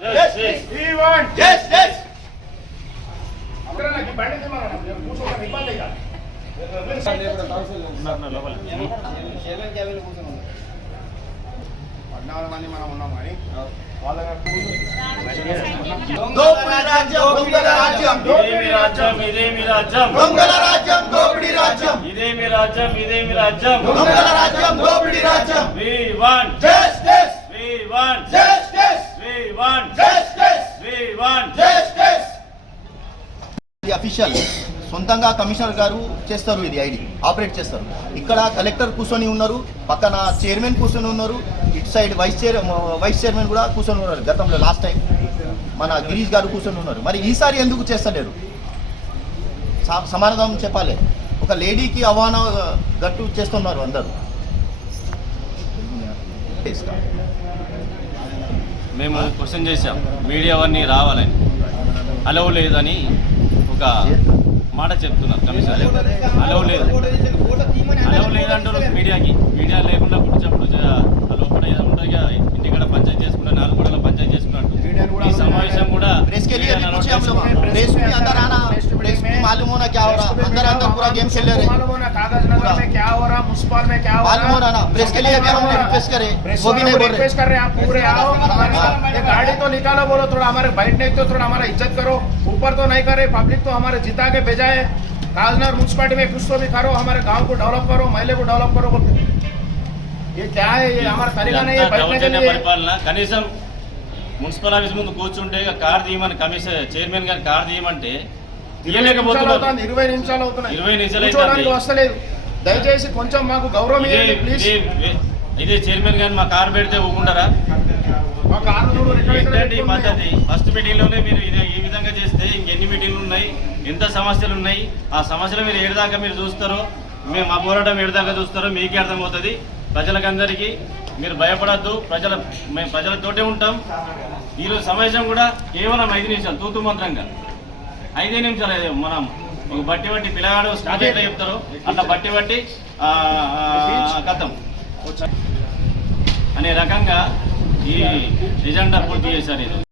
justice. We want justice. దోపిడీ రాజ్యం దొంగల రాజ్యం ఇదేమి రాజ్యం ఇదేమి రాజ్యం దొంగల రాజ్యం దోపిడీ రాజ్యం ఇదేమి రాజ్యం ఇదేమి రాజ్యం దొంగల రాజ్యం దోపిడీ రాజ్యం we want justice we want justice we want justice we want justice ఇది అఫీషియల్ సొంతంగా కమిషనర్ గారు చేస్తారు, ఇది ఐడి ఆపరేట్ చేస్తారు. ఇక్కడ కలెక్టర్ కూర్చొని ఉన్నారు, పక్కన చైర్మన్ కూర్చొని ఉన్నారు, ఇటు సైడ్ వైస్ చైర్మన్ కూడా కూర్చొని ఉన్నారు. గతంలో లాస్ట్ టైం మన గిరీష్ గారు కూర్చొని ఉన్నారు. మరి ఈసారి ఎందుకు చేస్తలేరు? సమాధానం చెప్పాలి. ఒక లేడీకి ఆహ్వాన గట్టు చేస్తున్నారు అందరూ. మేము క్వశ్చన్ చేశాం, మీడియా అవన్నీ రావాలని, అలవ్ లేదని ఒక మాట చెప్తున్నారు కమిషనర్. అలవ్ లేదు, అలవ్ లేదంటారు మీడియాకి. మీడియా లేకుండా కూర్చోప్పుడు లోపల ఉండగా ఇంటికాడ పంచాయతీ చేసుకున్నా, 4 గోడల పంచాయతీ చేసుకున్నట్టు ఈ సమావేశం కూడా प्रेस के लिए भी कुछ हम लोग प्रेस में अंदर आना, प्रेस में मालूम होना क्या हो रहा, अंदर पूरा गेम खेल रहे, कागज नगर में क्या हो रहा, मुन्सिपल में क्या हो रहा, मालूम हो रहा ना. प्रेस के लिए भी हम रिक्वेस्ट करें, वो भी नहीं बोल रहे. रिक्वेस्ट कर रहे हैं, आप पूरे आओ, ये गाड़ी तो निकालो, बोलो थोड़ा हमारे बैठने तो थोड़ा हमारा इज्जत करो. ऊपर तो नहीं करे, पब्लिक तो हमारे जिता के भेजा है. काजनगर म्यूनसिपालिटी में कुछ तो भी करो, हमारे गांव को डेवलप करो, महिला को डेवलप करो. ये क्या है? ये हमारा तरीका नहीं है बैठने के लिए. పరిపాలన కనీసం మున్సిపల్ ఆఫీస్ ముందు కూర్చుంటే కార్ తీయమని కమిషనర్ చైర్మన్ గారు కార్ తీయమంటే తీయలేకపోతున్నారు. 20 నిమిషాలు అవుతున్నాయి, 20 నిమిషాలు కూర్చోడానికి వస్తలేదు. దయచేసి కొంచెం మాకు గౌరవం ఇవ్వండి ప్లీజ్. ఇదే చైర్మన్ గారు మా కార్ పెడితే ఊకుంటారా? మా కారు చూడు, ఏంటంటే ఈ పద్ధతి? ఫస్ట్ మీటింగ్ లోనే మీరు ఈ విధంగా చేస్తే ఇంకెన్ని మీటింగ్లు ఉన్నాయి, ఎంత సమస్యలు ఉన్నాయి, ఆ సమస్యలు మీరు ఏడాదాకా మీరు చూస్తారో, మేము మా పోరాటం ఏడాదాకా చూస్తారో మీకే అర్థమవుతుంది. ప్రజలకందరికీ మీరు భయపడద్దు, మేము ప్రజలతోటే ఉంటాం. ఈరోజు సమావేశం కూడా కేవలం 5 నిమిషాలు తూతు మంత్రంగా 5 నిమిషాలు. మనం ఒక బట్టి బట్టి పిల్లగాడు స్టార్ట్ ఎట్లా చెప్తారో అట్లా బట్టి బట్టి కథం అనే రకంగా ఈ ఎజెండా పూర్తి చేశారు.